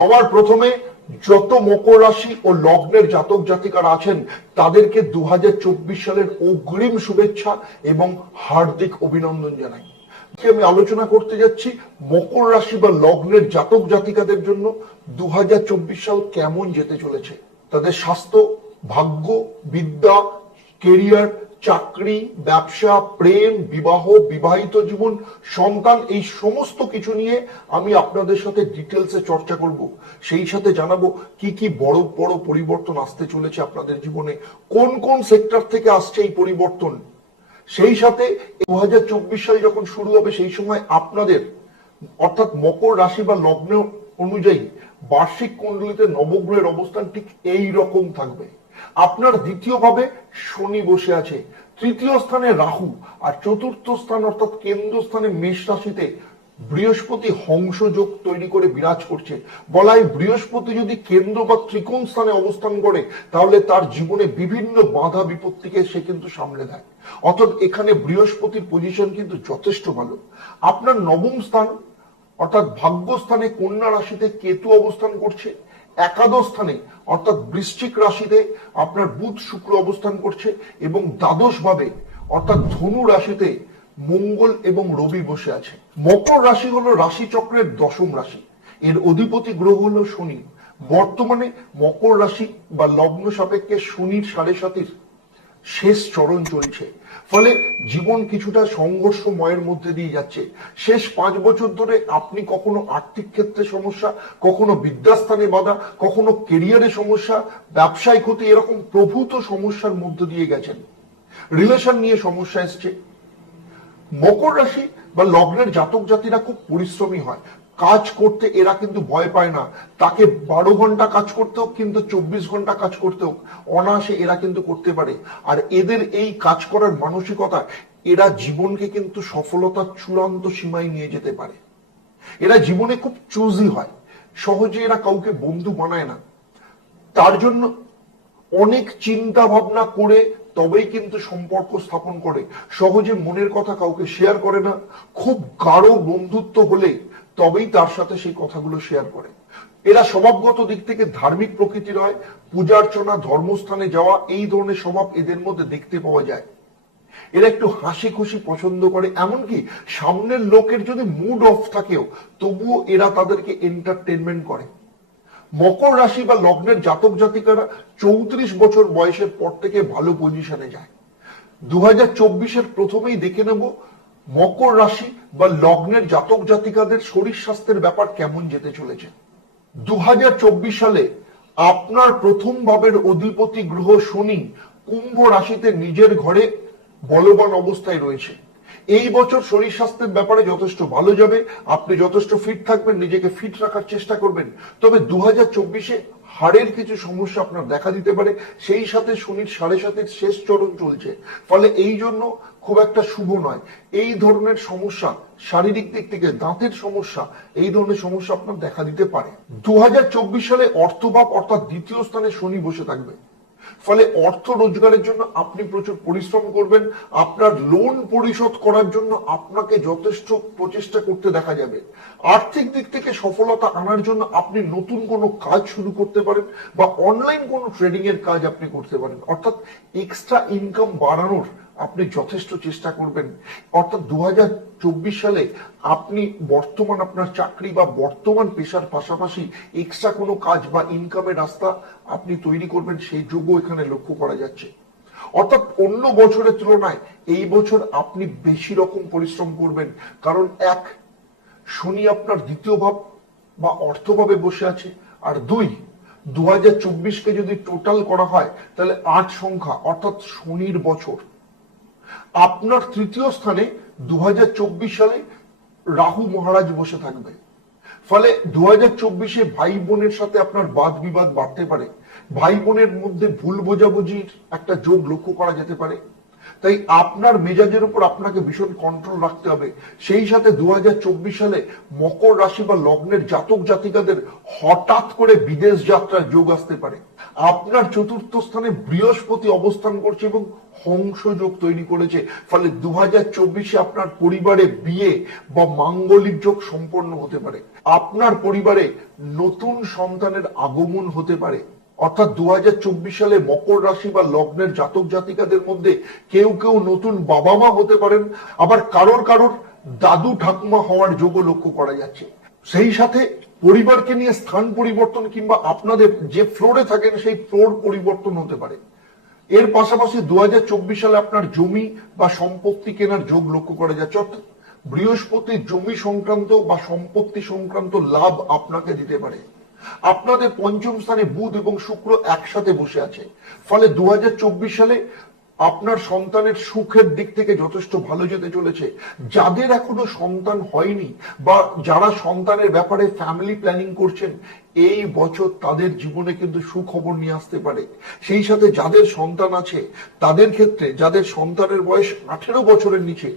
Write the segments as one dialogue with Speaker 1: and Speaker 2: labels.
Speaker 1: সবার প্রথমে যত মকর রাশি ও লগ্নের জাতক জাতিকারা আছেন, তাদেরকে দু সালের অগ্রিম শুভেচ্ছা এবং হার্দিক অভিনন্দন জানাই। আমি আলোচনা করতে যাচ্ছি মকর রাশি বা লগ্নের জাতক জাতিকাদের জন্য দু হাজার চব্বিশ সাল কেমন যেতে চলেছে। তাদের স্বাস্থ্য, ভাগ্য, বিদ্যা কেরিয়ার চাকরি, ব্যবসা, প্রেম, বিবাহ, বিবাহিত জীবন, সন্তান, এই সমস্ত কিছু নিয়ে আমি আপনাদের সাথে ডিটেলসে চর্চা করব। সেই সাথে জানাব কি কি বড় বড় পরিবর্তন আসতে চলেছে আপনাদের জীবনে, কোন কোন সেক্টর থেকে আসছে এই পরিবর্তন। সেই সাথে দু হাজার চব্বিশ সাল যখন শুরু হবে, সেই সময় আপনাদের, অর্থাৎ মকর রাশি বা লগ্ন অনুযায়ী বার্ষিক কুণ্ডলিতে নবগ্রহের অবস্থান ঠিক এই রকম থাকবে। আপনার দ্বিতীয় ভাবে শনি বসে আছে। তৃতীয় স্থানে রাহু আর চতুর্থ স্থান অর্থাৎ কেন্দ্র স্থানে মেষ রাশিতে বৃহস্পতি হংস যোগ তৈরি করে বিরাজ করছে। বলা বৃহস্পতি যদি কেন্দ্র বা ত্রিকোণ স্থানে অবস্থান করে, তাহলে তার জীবনে বিভিন্ন বাধা বিপত্তিকে সে কিন্তু সামলে দেয়। অর্থাৎ এখানে বৃহস্পতির পজিশন কিন্তু যথেষ্ট ভালো। আপনার নবম স্থান অর্থাৎ ভাগ্যস্থানে কন্যা রাশিতে কেতু অবস্থান করছে। একাদশ স্থানে অর্থাৎ বৃশ্চিক রাশিতে আপনার বুধ শুক্র অবস্থান করছে এবং দ্বাদশ ভাবে অর্থাৎ ধনু রাশিতে মঙ্গল এবং রবি বসে আছে। মকর রাশি হল রাশি চক্রের দশম রাশি। এর অধিপতি গ্রহ হল শনি। বর্তমানে মকর রাশি বা লগ্ন সাপেক্ষে শনির সাড়ে সাতির শেষ চরণ চলছে। ফলে জীবন কিছুটা সংঘর্ষময়ের মধ্যে দিয়ে যাচ্ছে। শেষ পাঁচ বছর ধরে আপনি কখনো আর্থিক ক্ষেত্রে সমস্যা, কখনো বিদ্যাস্থানে বাধা, কখনো কেরিয়ারে সমস্যা ব্যবসায় ক্ষতি এরকম প্রভূত সমস্যার মধ্যে দিয়ে গেছেন। রিলেশন নিয়ে সমস্যা এসছে। মকর রাশি বা লগ্নের জাতক জাতিরা খুব পরিশ্রমী হয়। কাজ করতে এরা কিন্তু ভয় পায় না। তাকে বারো ঘণ্টা কাজ করতে হোক, কিন্তু চব্বিশ ঘণ্টা কাজ করতে হোক, অনায়াসে এরা কিন্তু করতে পারে। আর এদের এই কাজ করার মানসিকতা, এরা জীবনকে কিন্তু সফলতার চূড়ান্ত সীমায় নিয়ে যেতে পারে। এরা জীবনে খুব চুজি হয়। সহজে এরা কাউকে বন্ধু বানায় না। তার জন্য অনেক চিন্তা ভাবনা করে তবেই কিন্তু সম্পর্ক স্থাপন করে। সহজে মনের কথা কাউকে শেয়ার করে না। খুব গাঢ় বন্ধুত্ব হলে তবেই তার সাথে সেই কথাগুলো শেয়ার করে। এরা স্বভাবগত দিক থেকে ধার্মিক প্রকৃতির হয় পূজার্চনা ধর্মস্থানে যাওয়া, এই ধরনের স্বভাব এদের মধ্যে দেখতে পাওয়া যায়। এরা একটু হাসি খুশি পছন্দ করে, এমনকি সামনের লোকের যদি মুড অফ থাকেও, তবুও এরা তাদেরকে এন্টারটেনমেন্ট করে। মকর রাশি বা লগ্নের জাতক জাতিকারা চৌত্রিশ বছর বয়সের পর থেকে ভালো পজিশনে যায়। দু হাজার চব্বিশের প্রথমেই দেখে নেব মকর রাশি বা লগ্নের জাতক জাতিকাদের শরীর স্বাস্থ্যের ব্যাপার কেমন যেতে চলেছে? দু সালে আপনার প্রথম ভাবের অধিপতি গ্রহ শনি কুম্ভ রাশিতে নিজের ঘরে বলবান অবস্থায় রয়েছে। এই বছর শরীর স্বাস্থ্যের ব্যাপারে যথেষ্ট ভালো যাবে, আপনি যথেষ্ট ফিট থাকবেন, নিজেকে ফিট রাখার চেষ্টা করবেন। তবে দু হাজার চব্বিশে হাড়ের কিছু সমস্যা আপনার দেখা দিতে পারে, সেই সাথে শনির সাড়ে সাতের শেষ চরণ চলছে। ফলে এই জন্য খুব একটা শুভ নয়। এই ধরনের সমস্যা, শারীরিক দিক থেকে দাঁতের সমস্যা, এই ধরনের সমস্যা আপনার দেখা দিতে পারে। দু হাজার চব্বিশ সালে অর্থভাব অর্থাৎ দ্বিতীয় স্থানে শনি বসে থাকবে। ফলে অর্থ রোজগারের জন্য আপনি প্রচুর পরিশ্রম করবেন, আপনার লোন পরিশোধ করার জন্য আপনাকে যথেষ্ট প্রচেষ্টা করতে দেখা যাবে। আর্থিক দিক থেকে সফলতা আনার জন্য আপনি নতুন কোনো কাজ শুরু করতে পারেন বা অনলাইন কোনো ট্রেডিং এর কাজ আপনি করতে পারেন। অর্থাৎ এক্সট্রা ইনকাম বাড়ানোর আপনি যথেষ্ট চেষ্টা করবেন। অর্থাৎ দু হাজার চব্বিশ সালে আপনি বর্তমান আপনার চাকরি বা বর্তমান পেশার পাশাপাশি এক্সট্রা কোনো কাজ বা ইনকামের রাস্তা আপনি তৈরি করবেন, সেই যোগ্য এখানে লক্ষ্য করা যাচ্ছে। অর্থাৎ অন্য বছরের তুলনায় এই বছর আপনি বেশি রকম পরিশ্রম করবেন। কারণ এক, শনি আপনার দ্বিতীয় ভাব বা অর্থভাবে বসে আছে। আর দুই দু হাজার চব্বিশকে যদি টোটাল করা হয়, তাহলে আট সংখ্যা, অর্থাৎ শনির বছর। আপনার তৃতীয় স্থানে দু হাজার চব্বিশ সালে রাহু মহারাজ বসে থাকবে। ফলে দু হাজার চব্বিশে ভাই বোনের সাথে আপনার বাদ বিবাদ বাড়তে পারে। ভাই বোনের মধ্যে ভুল বোঝাবুঝির একটা যোগ লক্ষ্য করা যেতে পারে। তাই আপনার মেজাজের উপর আপনাকে ভীষণ কন্ট্রোল রাখতে হবে। সেই সাথে দু সালে মকর রাশি বা লগ্নের জাতক জাতিকাদের হঠাৎ করে বিদেশ যাত্রার যোগ আসতে পারে। আপনার চতুর্থ স্থানে বৃহস্পতি অবস্থান করছে এবং হংসযোগ তৈরি করেছে। ফলে দু চব্বিশে আপনার পরিবারে বিয়ে বা মাঙ্গলিক যোগ সম্পন্ন হতে পারে। আপনার পরিবারে নতুন সন্তানের আগমন হতে পারে। অর্থাৎ দু হাজার চব্বিশ সালে মকর রাশি বা লগ্নের জাতক জাতিকাদের মধ্যে কেউ কেউ নতুন বাবা মা হতে পারেন, আবার কারোর কারোর দাদু ঠাকুমা হওয়ার যোগও লক্ষ্য করা যাচ্ছে। সেই সাথে পরিবারকে নিয়ে স্থান পরিবর্তন কিংবা আপনাদের যে ফ্লোরে থাকেন সেই ফ্লোর পরিবর্তন হতে পারে। এর পাশাপাশি দু হাজার চব্বিশ সালে আপনার জমি বা সম্পত্তি কেনার যোগ লক্ষ্য করা যাচ্ছে। অর্থাৎ বৃহস্পতি জমি সংক্রান্ত বা সম্পত্তি সংক্রান্ত লাভ আপনাকে দিতে পারে। আপনাদের পঞ্চম স্থানে বুধ এবং শুক্র একসাথে বসে আছে। ফলে দু সালে আপনার সন্তানের সুখের দিক থেকে যথেষ্ট ভালো যেতে চলেছে। যাদের এখনও সন্তান হয়নি বা যারা সন্তানের ব্যাপারে ফ্যামিলি প্ল্যানিং করছেন, এই বছর তাদের জীবনে কিন্তু সুখবর নিয়ে আসতে পারে। সেই সাথে যাদের সন্তান আছে, তাদের ক্ষেত্রে যাদের সন্তানের বয়স আঠেরো বছরের নিচে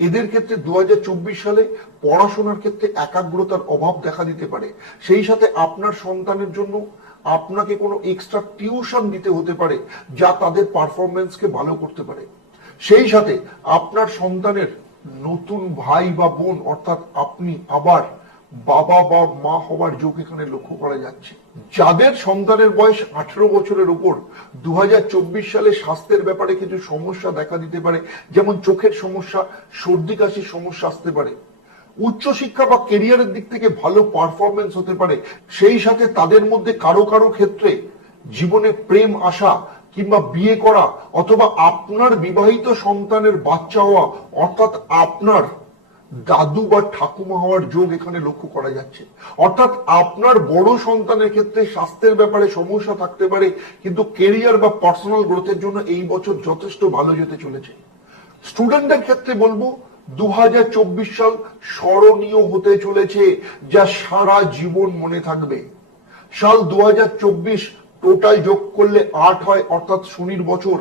Speaker 1: এদের ক্ষেত্রে দু হাজার চব্বিশ সালে পড়াশোনার ক্ষেত্রে একাগ্রতার অভাব দেখা দিতে পারে। সেই সাথে আপনার সন্তানের জন্য আপনাকে কোনো এক্সট্রা টিউশন দিতে হতে পারে, যা তাদের পারফরমেন্সকে ভালো করতে পারে। সেই সাথে আপনার সন্তানের নতুন ভাই বা বোন, অর্থাৎ আপনি আবার বাবা বা মা হওয়ার যোগ এখানে লক্ষ্য করা যাচ্ছে। যাদের সন্তানের বয়স আঠেরো বছরের উপর দু সালে স্বাস্থ্যের ব্যাপারে কিছু সমস্যা দেখা দিতে পারে, যেমন চোখের সমস্যা, সর্দি কাশির সমস্যা আসতে পারে। উচ্চশিক্ষা বা কেরিয়ারের দিক থেকে ভালো পারফরমেন্স হতে পারে। সেই সাথে তাদের মধ্যে কারও কারও ক্ষেত্রে জীবনে প্রেম আসা কিংবা বিয়ে করা অথবা আপনার বিবাহিত সন্তানের বাচ্চা হওয়া, অর্থাৎ আপনার দাদু বা ঠাকুমা হওয়ার যোগ এখানে লক্ষ্য করা যাচ্ছে। অর্থাৎ আপনার বড় সন্তানের ক্ষেত্রে স্বাস্থ্যের ব্যাপারে সমস্যা থাকতে পারে, কিন্তু কেরিয়ার বা পার্সোনাল গ্রোথের জন্য এই বছর যথেষ্ট ভালো যেতে চলেছে। স্টুডেন্টদের ক্ষেত্রে বলব দু সাল স্মরণীয় হতে চলেছে, যা সারা জীবন মনে থাকবে। সাল দু টোটাল যোগ করলে আট হয়, অর্থাৎ শনির বছর।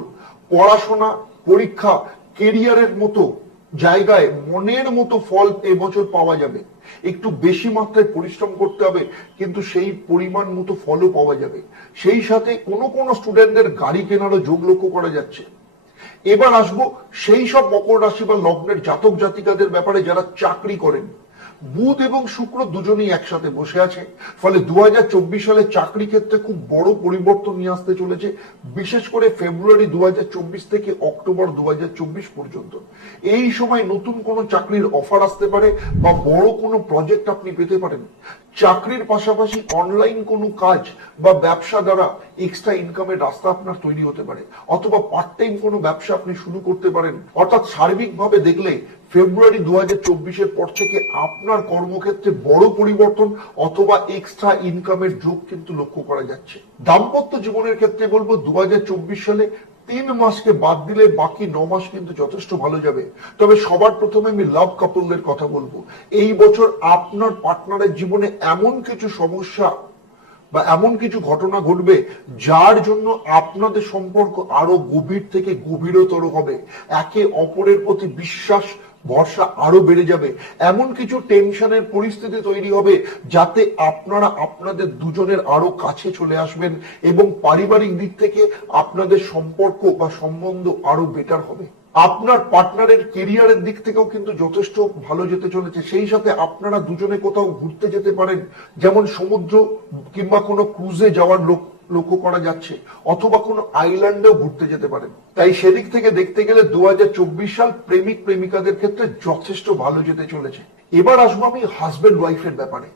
Speaker 1: পড়াশোনা, পরীক্ষা কেরিয়ারের মতো জায়গায় মনের মতো ফল এবছর পাওয়া যাবে। একটু বেশি মাত্রায় পরিশ্রম করতে হবে, কিন্তু সেই পরিমাণ মতো ফলও পাওয়া যাবে। সেই সাথে কোনো কোনো স্টুডেন্টদের গাড়ি কেনারও যোগ লক্ষ্য করা যাচ্ছে। এবার আসব সেই সব মকর রাশি বা লগ্নের জাতক জাতিকাদের ব্যাপারে যারা চাকরি করেন। বুধ এবং শুক্র দুজনেই একসাথে বসে আছে। ফলে দু সালে চাকরি ক্ষেত্রে খুব বড় পরিবর্তন নিয়ে আসতে চলেছে, বিশেষ করে ফেব্রুয়ারি দু হাজার চব্বিশ থেকে অক্টোবর দু হাজার চব্বিশ পর্যন্ত। এই সময় নতুন কোনো চাকরির অফার আসতে পারে বা বড় কোনো প্রজেক্ট আপনি পেতে পারেন। চাকরির পাশাপাশি অনলাইন কোনো কাজ বা ব্যবসা দ্বারা এক্সট্রা ইনকামের রাস্তা আপনার তৈরি হতে পারে। অথবা পার্ট টাইম কোনো ব্যবসা আপনি শুরু করতে পারেন। অর্থাৎ সার্বিকভাবে দেখলে ফেব্রুয়ারি দু হাজার পর থেকে আপনার কর্মক্ষেত্রে বড় পরিবর্তন অথবা এক্সট্রা ইনকামের যোগ কিন্তু লক্ষ্য করা যাচ্ছে। দাম্পত্য জীবনের ক্ষেত্রে বলব দু হাজার চব্বিশ সালে তিন মাসকে বাদ দিলে বাকি ন মাস কিন্তু যথেষ্ট ভালো যাবে। তবে সবার প্রথমে আমি লাভ কাপলদের কথা বলব। এই বছর আপনার পার্টনারের জীবনে এমন কিছু সমস্যা বা এমন কিছু ঘটনা ঘটবে যার জন্য আপনাদের সম্পর্ক আরও গভীর থেকে গভীরতর হবে। একে অপরের প্রতি বিশ্বাস ভরসা আরও বেড়ে যাবে। এমন কিছু টেনশনের পরিস্থিতি তৈরি হবে যাতে আপনারা আপনাদের দুজনের আরও কাছে চলে আসবেন এবং পারিবারিক দিক থেকে আপনাদের সম্পর্ক বা সম্বন্ধ আরও বেটার হবে। আপনার পার্টনারের কেরিয়ারের দিক থেকেও কিন্তু যথেষ্ট ভালো যেতে চলেছে। সেই সাথে আপনারা দুজনে কোথাও ঘুরতে যেতে পারেন। যেমন সমুদ্র কিংবা কোনো ক্রুজে যাওয়ার লোক লক্ষ্য করা যাচ্ছে, অথবা কোনো আইল্যান্ডেও ঘুরতে যেতে পারেন। তাই সেদিক থেকে দেখতে গেলে দু হাজার চব্বিশ সাল প্রেমিক প্রেমিকাদের ক্ষেত্রে যথেষ্ট ভালো যেতে চলেছে। এবার আসব আমি হাজবেন্ড ওয়াইফের ব্যাপারে।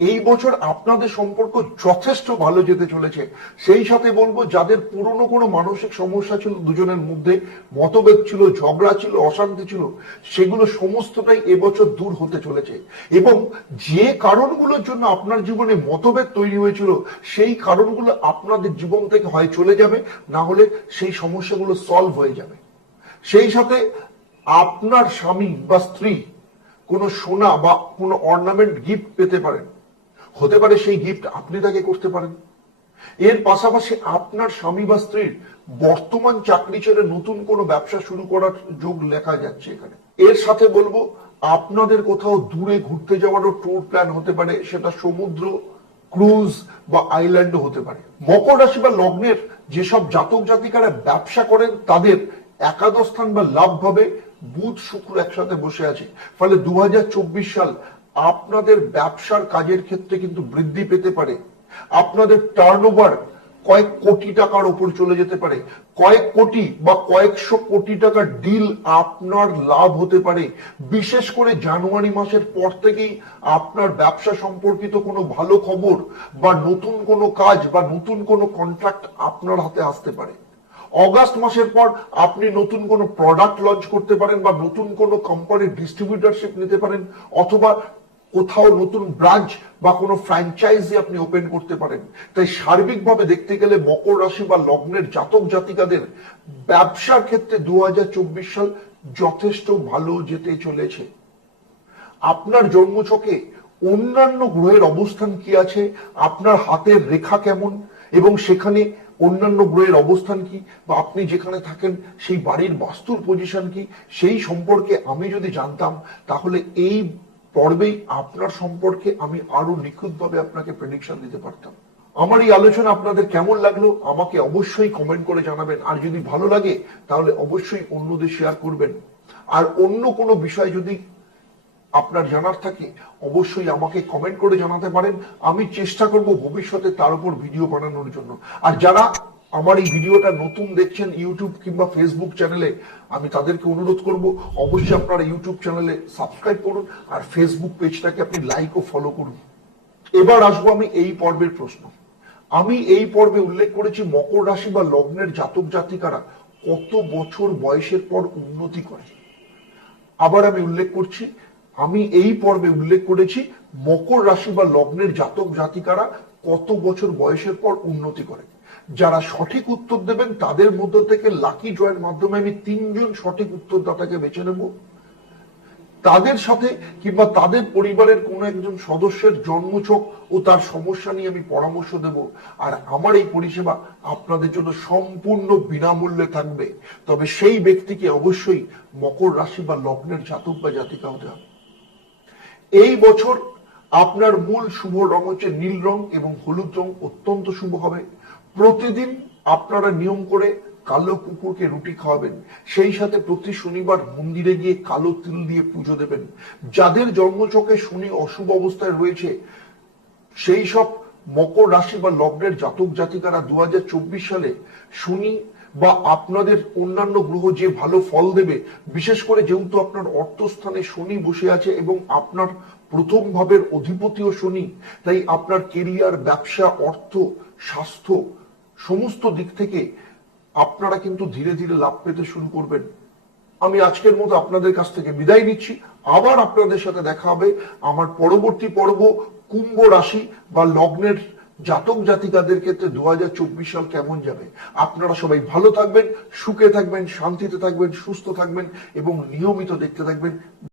Speaker 1: এই বছর আপনাদের সম্পর্ক যথেষ্ট ভালো যেতে চলেছে। সেই সাথে বলব, যাদের পুরনো কোনো মানসিক সমস্যা ছিল, দুজনের মধ্যে মতভেদ ছিল, ঝগড়া ছিল, অশান্তি ছিল, সেগুলো সমস্তটাই এবছর দূর হতে চলেছে। এবং যে কারণগুলোর জন্য আপনার জীবনে মতভেদ তৈরি হয়েছিল, সেই কারণগুলো আপনাদের জীবন থেকে হয় চলে যাবে, না হলে সেই সমস্যাগুলো সলভ হয়ে যাবে। সেই সাথে আপনার স্বামী বা স্ত্রী কোনো সোনা বা কোনো অর্নামেন্ট গিফট পেতে পারেন। হতে পারে সেই গিফট আপনি তাকে করতে পারেন। এর পাশাপাশি আপনার স্বামী বা স্ত্রীর বর্তমান চাকরি ছেড়ে নতুন কোনো ব্যবসা শুরু করার যোগ লেখা যাচ্ছে এখানে। এর সাথে বলব, আপনাদের কোথাও দূরে ঘুরতে যাওয়ারও ট্যুর প্ল্যান হতে পারে, সেটা সমুদ্র ক্রুজ বা আইল্যান্ডও হতে পারে। মকর রাশি বা লগ্নের যেসব জাতক জাতিকারা ব্যবসা করেন, তাদের একাদশ স্থান বা লাভ ভাবে বুধ, শুক্র একসাথে বসে আছে। ফলে দু হাজার চব্বিশ সাল আপনাদের ব্যবসার কাজের ক্ষেত্রে কিন্তু বৃদ্ধি পেতে পারে। আপনাদের টার্নওভার কয়েক কোটি টাকার উপর চলে যেতে পারে। কয়েক কোটি বা কয়েকশো কোটি টাকার ডিল আপনার লাভ হতে পারে। বিশেষ করে জানুয়ারি মাসের পর থেকেই আপনার ব্যবসা সম্পর্কিত কোনো ভালো খবর বা নতুন কোনো কাজ বা নতুন কোনো কন্ট্রাক্ট আপনার হাতে আসতে পারে। অগাস্ট মাসের পর আপনি নতুন কোনো প্রোডাক্ট লঞ্চ করতে পারেন বা নতুন কোনো কোম্পানির ডিস্ট্রিবিউটারশিপ নিতে পারেন অথবা কোথাও নতুন ব্রাঞ্চ বা কোনো ফ্র্যাঞ্চাইজি আপনি ওপেন করতে পারেন। তাই সার্বিকভাবে দেখতে গেলে মকর রাশি বা লগ্নের জাতক জাতিকাদের ব্যবসার ক্ষেত্রে দু সাল যথেষ্ট ভালো যেতে চলেছে। আপনার জন্মছকে অন্যান্য গ্রহের অবস্থান কি আছে, আপনার হাতের রেখা কেমন, এবং সেখানে অন্যান্য গ্রহের অবস্থান কি, বা আপনি যেখানে থাকেন সেই বাড়ির বাস্তুর পজিশন কি, সেই সম্পর্কে আমি যদি জানতাম, তাহলে এই পর্বেই আপনার সম্পর্কে আমি আরও নিখুঁতভাবে আপনাকে প্রেডিকশন দিতে পারতাম। আমার এই আলোচনা আপনাদের কেমন লাগল আমাকে অবশ্যই কমেন্ট করে জানাবেন। আর যদি ভালো লাগে, তাহলে অবশ্যই অন্যদের শেয়ার করবেন। আর অন্য কোনো বিষয় যদি আপনার জানার থাকে, অবশ্যই আমাকে কমেন্ট করে জানাতে পারেন। আমি চেষ্টা করব ভবিষ্যতে তার উপর ভিডিও বানানোর জন্য। আর যারা আমার এই ভিডিওটা নতুন দেখছেন ইউটিউব কিংবা ফেসবুক চ্যানেলে আমি তাদেরকে অনুরোধ করব, অবশ্যই আপনারা ইউটিউব চ্যানেলে সাবস্ক্রাইব করুন আর ফেসবুক পেজটাকে আপনি লাইক ও ফলো করুন। এবার আসব আমি এই পর্বের প্রশ্ন। আমি এই পর্বে উল্লেখ করেছি মকর রাশি বা লগ্নের জাতক জাতিকারা কত বছর বয়সের পর উন্নতি করে। আবার আমি উল্লেখ করছি, আমি এই পর্বে উল্লেখ করেছি মকর রাশি বা লগ্নের জাতক জাতিকারা কত বছর বয়সের পর উন্নতি করে। যারা সঠিক উত্তর দেবেন, তাদের মধ্য থেকে লাকি ড্রয়ের মাধ্যমে আমি তিনজন সঠিক উত্তরদাতাকে বেছে নেব। তাদের সাথে কিংবা তাদের পরিবারের কোনো একজন সদস্যের জন্মছক ও তার সমস্যা নিয়ে আমি পরামর্শ দেব। আর আমার এই পরিষেবা আপনাদের জন্য সম্পূর্ণ বিনামূল্যে থাকবে। তবে সেই ব্যক্তিকে অবশ্যই মকর রাশি বা লগ্নের জাতক বা জাতিকা হতে হবে। এই বছর আপনার মূল শুভ রং হচ্ছে নীল রং এবং হলুদ রং অত্যন্ত শুভ হবে। প্রতিদিন আপনারা নিয়ম করে কালো কুকুরকে রুটি খাওয়াবেন, সেই সাথে প্রতি শনিবার মন্দিরে গিয়ে কালো তিল দিয়ে পুজো দেবেন। যাদের জন্মচকে শনি অশুভ অবস্থায় রয়েছে, সেই সব মকর রাশি বা লগ্নের জাতক জাতিকারা দু হাজার চব্বিশ সালে শনি বা আপনাদের অন্যান্য গ্রহ যে ভালো ফল দেবে, বিশেষ করে যেহেতু আপনার অর্থস্থানে শনি বসে আছে এবং আপনার প্রথম ভাবের অধিপতিও শনি, তাই আপনার কেরিয়ার, ব্যবসা, অর্থ, স্বাস্থ্য সমস্ত দিক থেকে আপনারা কিন্তু ধীরে ধীরে লাভ পেতে শুরু করবেন। আমি আজকের মতো আপনাদের কাছ থেকে বিদায় নিচ্ছি। আবার আপনাদের সাথে দেখা হবে আমার পরবর্তী পর্ব কুম্ভ রাশি বা লগ্নের জাতক জাতিকাদের ক্ষেত্রে দু হাজার চব্বিশ সাল কেমন যাবে। আপনারা সবাই ভালো থাকবেন, সুখে থাকবেন, শান্তিতে থাকবেন, সুস্থ থাকবেন এবং নিয়মিত দেখতে থাকবেন।